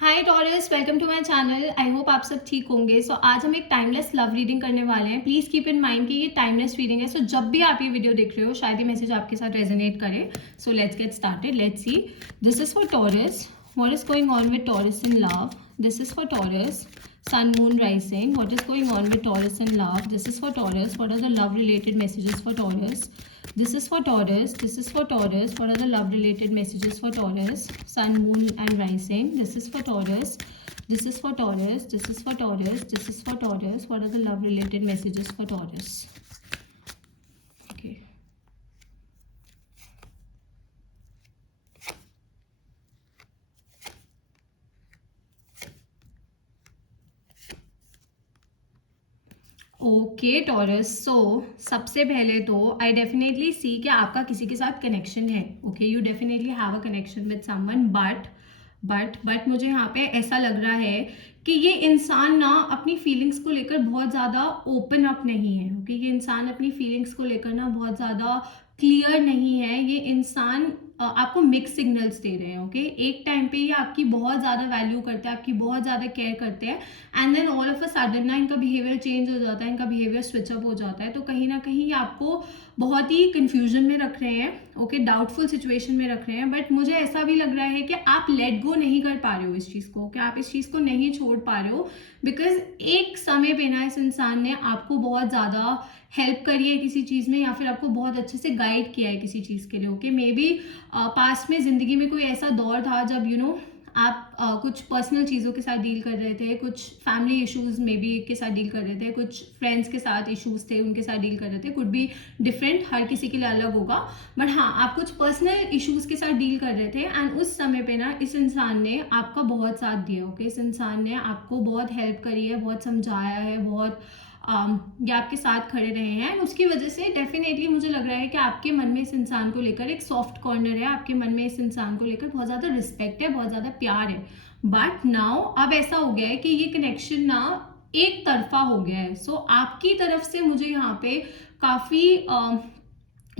Hi Taurus, welcome to my channel. I hope आप सब ठीक होंगे। आज हम एक टाइमलेस लव रीडिंग करने वाले हैं। प्लीज़ कीप इन माइंड कि ये टाइमलेस रीडिंग है। जब भी आप ये वीडियो देख रहे हो शायद ये मैसेज आपके साथ रेजोनेट करे। Let's get started. Let's see. This is for taurus. What is going on with taurus in love? This is for taurus sun moon rising. What is going on with Taurus in love? This is for Taurus. What are the love related messages for Taurus? This is for Taurus. This is for Taurus. What are the love related messages for Taurus? Sun, moon and rising. This is for Taurus. This is for Taurus. This is for Taurus. This is for Taurus. What are the love related messages for Taurus? Okay. Okay taurus, सबसे पहले तो आई definitely see कि आपका किसी के साथ connection है. Okay, you definitely have a connection with someone. But मुझे यहाँ पे ऐसा लग रहा है कि ये इंसान ना अपनी फीलिंग्स को लेकर बहुत ज़्यादा ओपन अप नहीं है. ओके, ये इंसान अपनी फीलिंग्स को लेकर ना बहुत ज़्यादा क्लियर नहीं है. ये इंसान आपको मिक्स सिग्नल्स दे रहे हैं. ओके, एक टाइम पे ये आपकी बहुत ज़्यादा वैल्यू करते हैं, आपकी बहुत ज़्यादा केयर करते हैं, and then all of a sudden ना इनका बिहेवियर चेंज हो जाता है, इनका बिहेवियर स्विच अप हो जाता है. तो कहीं ना कहीं ये आपको बहुत ही कंफ्यूजन में रख रहे हैं. ओके, डाउटफुल सिचुएशन में रख रहे हैं. बट मुझे ऐसा भी लग रहा है कि आप लेट गो नहीं कर पा रहे हो इस चीज़ को, कि आप इस चीज़ को नहीं छोड़ पा रहे हो. बिकॉज एक समय पे ना इस इंसान ने आपको बहुत ज़्यादा हेल्प करी है किसी चीज़ में, या फिर आपको बहुत अच्छे से गाइड किया है किसी चीज़ के लिए. ओके, मे बी पास्ट में ज़िंदगी में कोई ऐसा दौर था जब आप कुछ पर्सनल चीज़ों के साथ डील कर रहे थे, कुछ फैमिली इश्यूज मे बी के साथ डील कर रहे थे, कुछ फ्रेंड्स के साथ इश्यूज थे उनके साथ डील कर रहे थे. कुड बी डिफरेंट, हर किसी के लिए अलग होगा. बट हाँ, आप कुछ पर्सनल इश्यूज के साथ डील कर रहे थे, एंड उस समय पे ना इस इंसान ने आपका बहुत साथ दिया. ओके, इस इंसान ने आपको बहुत हेल्प करी है, बहुत समझाया है, बहुत ये आपके साथ खड़े रहे हैं. उसकी वजह से डेफिनेटली मुझे लग रहा है कि आपके मन में इस इंसान को लेकर एक सॉफ्ट कॉर्नर है, आपके मन में इस इंसान को लेकर बहुत ज़्यादा रिस्पेक्ट है, बहुत ज़्यादा प्यार है. बट नाउ अब ऐसा हो गया है कि ये कनेक्शन ना एक तरफा हो गया है. आपकी तरफ से मुझे यहाँ पे काफ़ी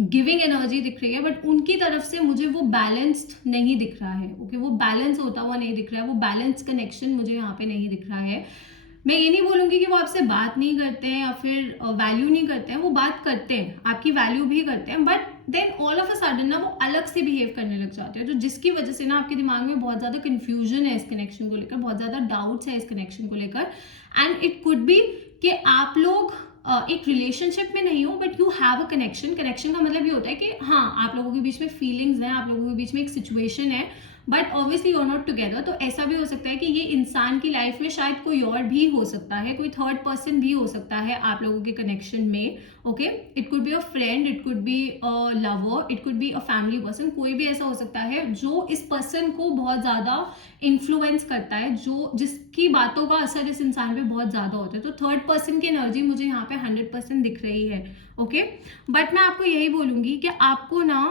गिविंग एनर्जी दिख रही है, बट उनकी तरफ से मुझे वो बैलेंस्ड नहीं दिख रहा है. ओके, वो बैलेंस होता हुआ नहीं दिख रहा है, वो बैलेंस कनेक्शन मुझे यहाँ पे नहीं दिख रहा है. मैं ये नहीं बोलूँगी कि वो आपसे बात नहीं करते हैं या फिर वैल्यू नहीं करते हैं. वो बात करते हैं, आपकी वैल्यू भी करते हैं, but then all of a sudden ना वो अलग से बिहेव करने लग जाते हैं. तो जिसकी वजह से ना आपके दिमाग में बहुत ज़्यादा कन्फ्यूजन है इस कनेक्शन को लेकर, बहुत ज़्यादा डाउट्स है इस कनेक्शन को लेकर. एंड इट कुड बी कि आप लोग एक रिलेशनशिप में नहीं हो, but you have a connection. Connection का मतलब ये होता है कि हाँ, आप लोगों के बीच में फीलिंग्स हैं, आप लोगों के बीच में एक सिचुएशन है, but obviously you are not together. तो ऐसा भी हो सकता है कि ये इंसान की लाइफ में शायद कोई और भी हो सकता है, कोई थर्ड पर्सन भी हो सकता है आप लोगों के कनेक्शन में. Okay, it could be a friend, it could be a lover, it could be a family person. कोई भी ऐसा हो सकता है जो इस पर्सन को बहुत ज़्यादा इन्फ्लुएंस करता है, जो जिसकी बातों का असर इस इंसान पे बहुत ज़्यादा होता है. तो थर्ड पर्सन की एनर्जी मुझे यहाँ पे 100% दिख रही है. ओके, बट मैं आपको यही बोलूँगी कि आपको ना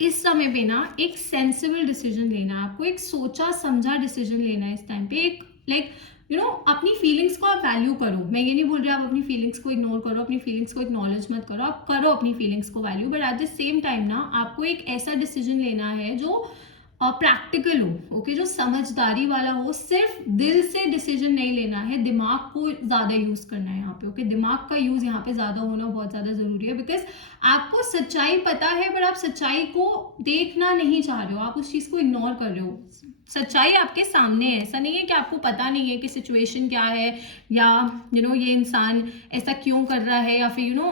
इस समय पे ना एक सेंसिबल डिसीजन लेना है, आपको एक सोचा समझा डिसीजन लेना है इस टाइम पे. एक अपनी फीलिंग्स को आप वैल्यू करो. मैं ये नहीं बोल रही आप अपनी फीलिंग्स को इग्नोर करो, अपनी फीलिंग्स को एक्नॉलेज मत करो, आप करो अपनी फीलिंग्स को value. But at the same time ना आपको एक ऐसा डिसीजन लेना है जो प्रैक्टिकल हो. ओके, जो समझदारी वाला हो. सिर्फ दिल से डिसीजन नहीं लेना है, दिमाग को ज़्यादा यूज़ करना है यहाँ पे. ओके, दिमाग का यूज़ यहाँ पे ज़्यादा होना बहुत ज़्यादा ज़रूरी है. बिकॉज आपको सच्चाई पता है, पर आप सच्चाई को देखना नहीं चाह रहे हो, आप उस चीज़ को इग्नोर कर रहे हो. सच्चाई आपके सामने है. ऐसा नहीं है कि आपको पता नहीं है कि सिचुएशन क्या है, या ये इंसान ऐसा क्यों कर रहा है, या फिर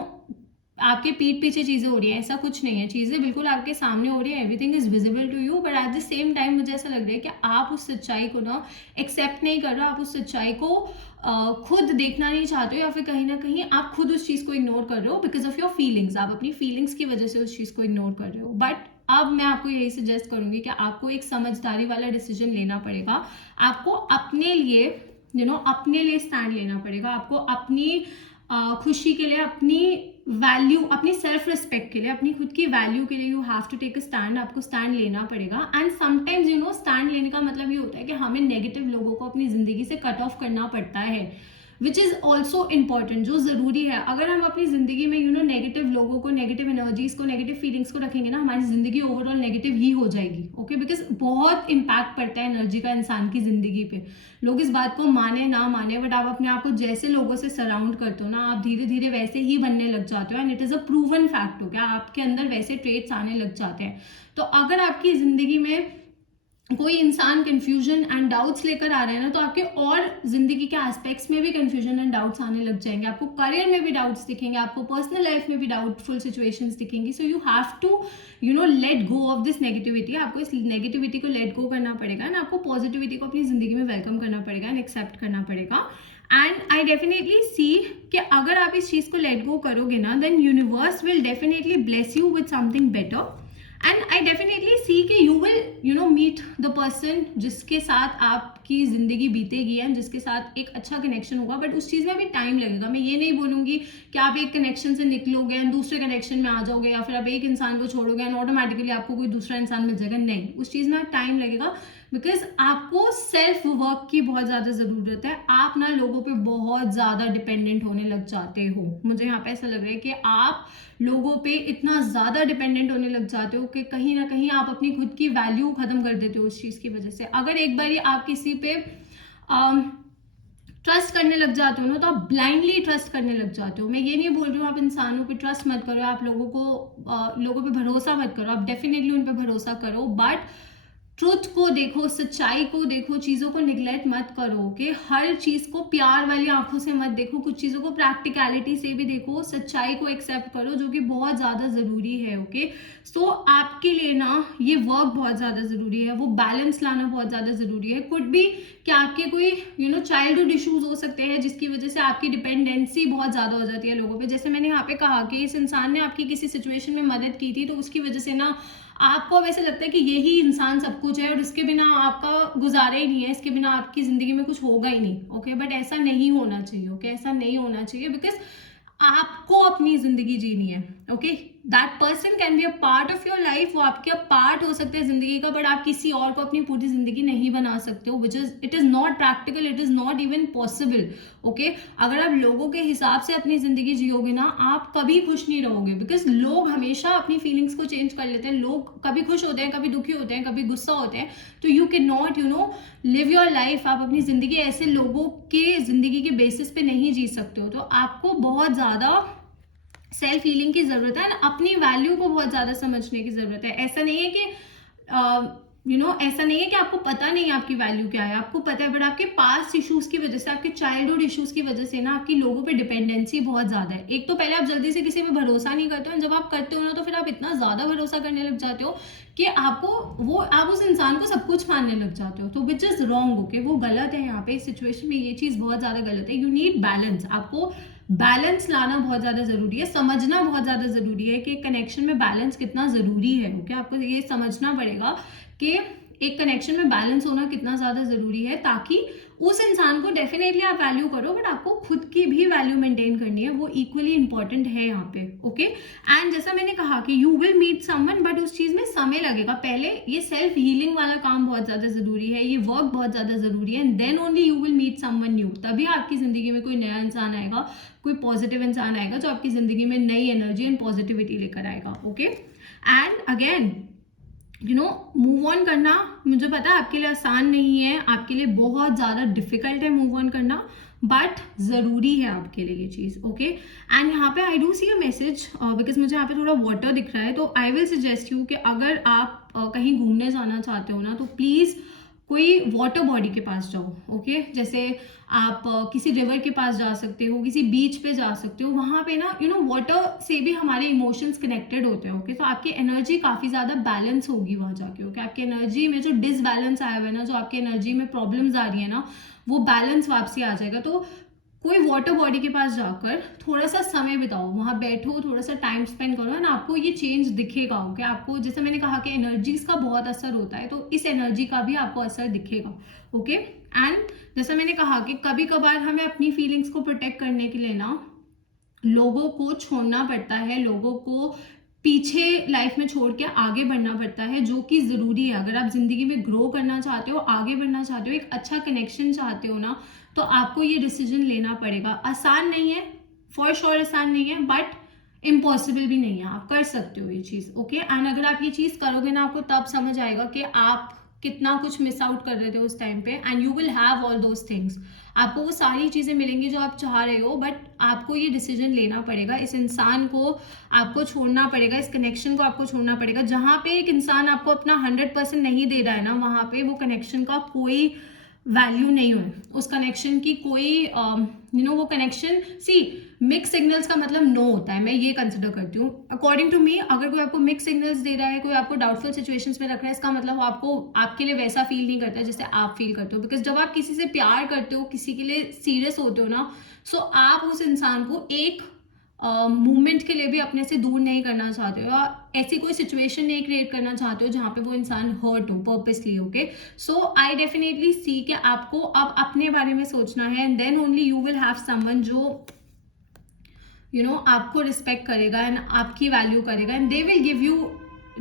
आपके पीठ पीछे चीज़ें हो रही हैं. ऐसा कुछ नहीं है, चीज़ें बिल्कुल आपके सामने हो रही है. Everything is visible to you. But at the same time मुझे ऐसा लग रहा है कि आप उस सच्चाई को ना एक्सेप्ट नहीं कर रहे हो, आप उस सच्चाई को खुद देखना नहीं चाहते हो, या फिर कहीं ना कहीं आप खुद उस चीज़ को इग्नोर कर रहे हो बिकॉज ऑफ योर फीलिंग्स. आप अपनी फीलिंग्स की वजह से उस चीज़ को इग्नोर कर रहे हो. बट अब मैं आपको यही सजेस्ट करूंगी कि आपको एक समझदारी वाला डिसीजन लेना पड़ेगा. आपको अपने लिए अपने लिए स्टैंड लेना पड़ेगा. आपको अपनी खुशी के लिए, अपनी वैल्यू, अपनी सेल्फ रिस्पेक्ट के लिए, अपनी खुद की वैल्यू के लिए you have to take a stand. आपको स्टैंड लेना पड़ेगा. एंड समटाइम्स स्टैंड लेने का मतलब ये होता है कि हमें नेगेटिव लोगों को अपनी ज़िंदगी से कट ऑफ करना पड़ता है. विच इज़ ऑल्सो इम्पॉर्टेंट, जो ज़रूरी है। अगर हम अपनी ज़िंदगी में नेगेटिव लोगों को, नेगेटिव एनर्जीज को, नेगेटिव फीलिंग्स को रखेंगे ना, हमारी ज़िंदगी ओवरऑल नेगेटिव ही हो जाएगी। ओके, बिकॉज बहुत इम्पैक्ट पड़ता है एनर्जी का इंसान की ज़िंदगी पे। लोग इस बात को माने ना माने, बट आप अपने आप को जैसे लोगों से सराउंड करते हो ना, आप धीरे धीरे वैसे ही बनने लग जाते हो, and it is a proven fact. हो गया, आपके अंदर वैसे ट्रेट्स आने लग जाते हैं। तो अगर आपकी ज़िंदगी में कोई इंसान कंफ्यूजन एंड डाउट्स लेकर आ रहे हैं ना, तो आपके और जिंदगी के एस्पेक्ट्स में भी कंफ्यूजन एंड डाउट्स आने लग जाएंगे। आपको करियर में भी डाउट्स दिखेंगे, आपको पर्सनल लाइफ में भी डाउटफुल सिचुएशंस दिखेंगी। So you have to let go of this negativity. आपको इस नेगेटिविटी को लेट गो करना पड़ेगा, एंड आपको पॉजिटिविटी को अपनी जिंदगी में वेलकम करना पड़ेगा एंड एक्सेप्ट करना पड़ेगा। एंड आई डेफिनेटली सी कि अगर आप इस चीज़ को लेट गो करोगे ना, then universe will definitely bless you with something better. And I definitely see कि you will meet the person जिसके साथ आपकी ज़िंदगी बीतेगी एंड जिसके साथ एक अच्छा कनेक्शन होगा, बट उस चीज़ में भी टाइम लगेगा। मैं ये नहीं बोलूँगी कि आप एक कनेक्शन से निकलोगे एंड दूसरे कनेक्शन में आ जाओगे, या फिर आप एक इंसान को छोड़ोगे एंड ऑटोमेटिकली आपको कोई दूसरा इंसान मिल जाएगा। नहीं, उस चीज़ में टाइम लगेगा, बिकॉज आपको सेल्फ वर्क की बहुत ज़्यादा ज़रूरत है। आप ना लोगों पे बहुत ज़्यादा डिपेंडेंट होने लग जाते हो। मुझे यहाँ पे ऐसा लग रहा है कि आप लोगों पे इतना ज़्यादा डिपेंडेंट होने लग जाते हो कि कहीं ना कहीं आप अपनी खुद की वैल्यू ख़त्म कर देते हो उस चीज़ की वजह से। अगर एक बार आप किसी पे ट्रस्ट करने लग जाते हो ना, तो आप ब्लाइंडली ट्रस्ट करने लग जाते हो। मैं ये नहीं बोल रही हूँ आप इंसानों पे ट्रस्ट मत करो, आप लोगों पे भरोसा मत करो, आप डेफिनेटली उन पे भरोसा करो, बट ट्रुथ को देखो, सच्चाई को देखो, चीज़ों को निगलेक्ट मत करो। कि हर चीज़ को प्यार वाली आंखों से मत देखो, कुछ चीज़ों को प्रैक्टिकलिटी से भी देखो, सच्चाई को एक्सेप्ट करो, जो कि बहुत ज़्यादा ज़रूरी है। ओके, सो आपके लिए ना ये वर्क बहुत ज़्यादा ज़रूरी है, वो बैलेंस लाना बहुत ज़्यादा ज़रूरी है। कुड भी कि आपके कोई चाइल्डहुड इश्यूज हो सकते हैं जिसकी वजह से आपकी डिपेंडेंसी बहुत ज़्यादा हो जाती है लोगों पे। जैसे मैंने यहाँ पे कहा कि इस इंसान ने आपकी किसी सिचुएशन में मदद की थी, तो उसकी वजह से ना आपको अब ऐसा लगता है कि यही इंसान सब कुछ है और इसके बिना आपका गुजारा ही नहीं है, इसके बिना आपकी ज़िंदगी में कुछ होगा ही नहीं। ओके, बट ऐसा नहीं होना चाहिए। ओके, ऐसा नहीं होना चाहिए, बिकॉज आपको अपनी जिंदगी जीनी है। Okay, that person can be a part of your life, वो आपके पार्ट हो सकते हैं जिंदगी का, बट आप किसी और को अपनी पूरी जिंदगी नहीं बना सकते हो, which is it is not practical, it is not even possible. Okay, अगर आप लोगों के हिसाब से अपनी जिंदगी जियोगे ना, आप कभी खुश नहीं रहोगे, बिकॉज लोग हमेशा अपनी फीलिंग्स को चेंज कर लेते हैं। लोग कभी खुश होते हैं, कभी दुखी होते हैं, कभी गुस्सा होते हैं। तो you can not live your life. आप अपनी जिंदगी ऐसे लोगों के जिंदगी के बेसिस पे नहीं जी सकते हो। तो आपको बहुत ज्यादा सेल्फ हीलिंग की जरूरत है, अपनी वैल्यू को बहुत ज्यादा समझने की जरूरत है। ऐसा नहीं है कि ऐसा नहीं है कि आपको पता नहीं है आपकी वैल्यू क्या है, आपको पता है, बट आपके पास्ट इश्यूज की वजह से, आपके चाइल्डहुड इश्यूज की वजह से ना आपकी लोगों पे डिपेंडेंसी बहुत ज्यादा है। एक तो पहले आप जल्दी से किसी पे भरोसा नहीं करते हो, जब आप करते हो ना, तो फिर आप इतना ज्यादा भरोसा करने लग जाते हो कि आप उस इंसान को सब कुछ मानने लग जाते हो, तो विच इज रॉन्ग। ओके, वो गलत है। यहाँ पे इस सिचुएशन में ये चीज बहुत ज्यादा गलत है। You need balance. आपको बैलेंस लाना बहुत ज़्यादा ज़रूरी है, समझना बहुत ज़्यादा ज़रूरी है कि कनेक्शन में बैलेंस कितना ज़रूरी है। ओके, आपको ये समझना पड़ेगा कि एक कनेक्शन में बैलेंस होना कितना ज़्यादा ज़रूरी है, ताकि उस इंसान को डेफिनेटली आप वैल्यू करो, बट आपको खुद की भी वैल्यू मेंटेन करनी है, वो इक्वली इंपॉर्टेंट है यहाँ पे। ओके, एंड जैसा मैंने कहा कि you will meet someone, but उस चीज़ में समय लगेगा। पहले ये सेल्फ हीलिंग वाला काम बहुत ज़्यादा ज़रूरी है, ये वर्क बहुत ज़्यादा ज़रूरी है, and then only you will meet someone new. तभी आपकी ज़िंदगी में कोई नया इंसान आएगा, कोई पॉजिटिव इंसान आएगा जो आपकी ज़िंदगी में नई एनर्जी एंड पॉजिटिविटी लेकर आएगा। Okay, and again move on करना, मुझे पता है आपके लिए आसान नहीं है, आपके लिए बहुत ज़्यादा डिफिकल्ट है मूव ऑन करना, बट ज़रूरी है आपके लिए ये चीज़। ओके, एंड यहाँ पे I do see a message, because मुझे यहाँ पे थोड़ा वाटर दिख रहा है, तो आई विल सजेस्ट यू कि अगर आप कहीं घूमने जाना चाहते हो ना, तो प्लीज़ कोई वाटर बॉडी के पास जाओ। ओके, जैसे आप किसी रिवर के पास जा सकते हो, किसी बीच पे जा सकते हो, वहाँ पे ना वाटर से भी हमारे इमोशंस कनेक्टेड होते हैं। ओके, तो आपकी एनर्जी काफ़ी ज़्यादा बैलेंस होगी वहाँ जाके। ओके, आपकी एनर्जी में जो डिसबैलेंस आया हुआ है ना, जो आपकी एनर्जी में प्रॉब्लम्स आ रही है ना, वो बैलेंस वापसी आ जाएगा। तो कोई वाटर बॉडी के पास जाकर थोड़ा सा समय बिताओ, वहाँ बैठो, थोड़ा सा टाइम स्पेंड करो, एंड आपको ये चेंज दिखेगा। ओके, आपको जैसे मैंने कहा कि एनर्जीज का बहुत असर होता है, तो इस एनर्जी का भी आपको असर दिखेगा। ओके, एंड जैसा मैंने कहा कि कभी कभार हमें अपनी फीलिंग्स को प्रोटेक्ट करने के लिए ना लोगों को छोड़ना पड़ता है, लोगों को पीछे लाइफ में छोड़ के आगे बढ़ना पड़ता है, जो कि ज़रूरी है। अगर आप ज़िंदगी में ग्रो करना चाहते हो, आगे बढ़ना चाहते हो, एक अच्छा कनेक्शन चाहते हो ना, तो आपको ये डिसीजन लेना पड़ेगा। आसान नहीं है, फॉर श्योर आसान नहीं है, बट इम्पॉसिबल भी नहीं है, आप कर सकते हो ये चीज़। ओके, एंड अगर आप ये चीज़ करोगे ना, आपको तब समझ आएगा कि आप कितना कुछ मिस आउट कर रहे थे उस टाइम पे, and you will have all those things. आपको वो सारी चीज़ें मिलेंगी जो आप चाह रहे हो, बट आपको ये डिसीजन लेना पड़ेगा। इस इंसान को आपको छोड़ना पड़ेगा, इस कनेक्शन को आपको छोड़ना पड़ेगा। जहाँ पे एक इंसान आपको अपना 100% नहीं दे रहा है ना, वहाँ पे वो कनेक्शन का कोई वैल्यू नहीं हो, उस कनेक्शन की कोई वो कनेक्शन, सी मिक्स सिग्नल्स का मतलब नो होता है, मैं ये कंसिडर करती हूँ। अकॉर्डिंग टू मी, अगर कोई आपको मिक्स सिग्नल्स दे रहा है, कोई आपको डाउटफुल सिचुएशंस में रख रहा है, इसका मतलब वो आपको आपके लिए वैसा फील नहीं करता जैसे आप फील करते हो। बिकॉज जब आप किसी से प्यार करते हो, किसी के लिए सीरियस होते हो ना, सो आप उस इंसान को एक मूवमेंट के लिए भी अपने से दूर नहीं करना चाहते हो, या ऐसी कोई सिचुएशन नहीं क्रिएट करना चाहते हो जहाँ पे वो इंसान हर्ट हो purposely. Okay, so I definitely see कि आपको अब अपने बारे में सोचना है, and then only you will have someone जो आपको रिस्पेक्ट करेगा एंड आपकी वैल्यू करेगा, and they will give you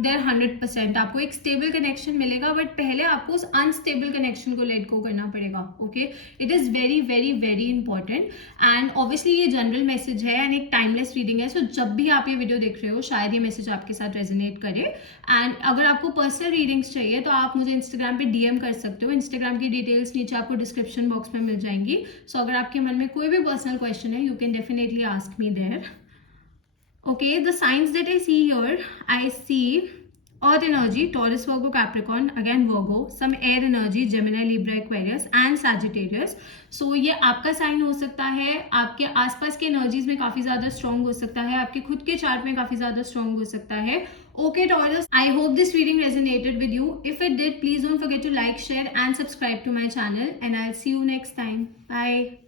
their 100%। आपको एक स्टेबल कनेक्शन मिलेगा, बट पहले आपको उस अनस्टेबल कनेक्शन को लेट गो करना पड़ेगा। Okay, it is very very very important. And obviously ये जनरल मैसेज है एंड एक टाइमलेस रीडिंग है, सो जब भी आप ये वीडियो देख रहे हो, शायद ये मैसेज आपके साथ रेजोनेट करे। एंड अगर आपको पर्सनल रीडिंग्स चाहिए तो आप मुझे इंस्टाग्राम पे डीएम कर सकते हो। इंस्टाग्राम की डिटेल्स नीचे आपको डिस्क्रिप्शन बॉक्स में मिल जाएंगी। सो अगर आपके मन में कोई भी पर्सनल क्वेश्चन है, you can definitely ask me there. Okay, the signs that I see here, I see Earth energy, Taurus, Virgo, Capricorn, again Virgo, some air energy, Gemini, Libra, Aquarius and Sagittarius. So ये आपका sign हो सकता है, आपके आसपास के energies में काफी ज्यादा स्ट्रॉन्ग हो सकता है, आपके खुद के चार्ट में काफी ज्यादा स्ट्रॉन्ग हो सकता है। Okay, Taurus, I hope this reading resonated with you. If it did, please don't forget to like, share and subscribe to my channel, and I'll see you next time. Bye.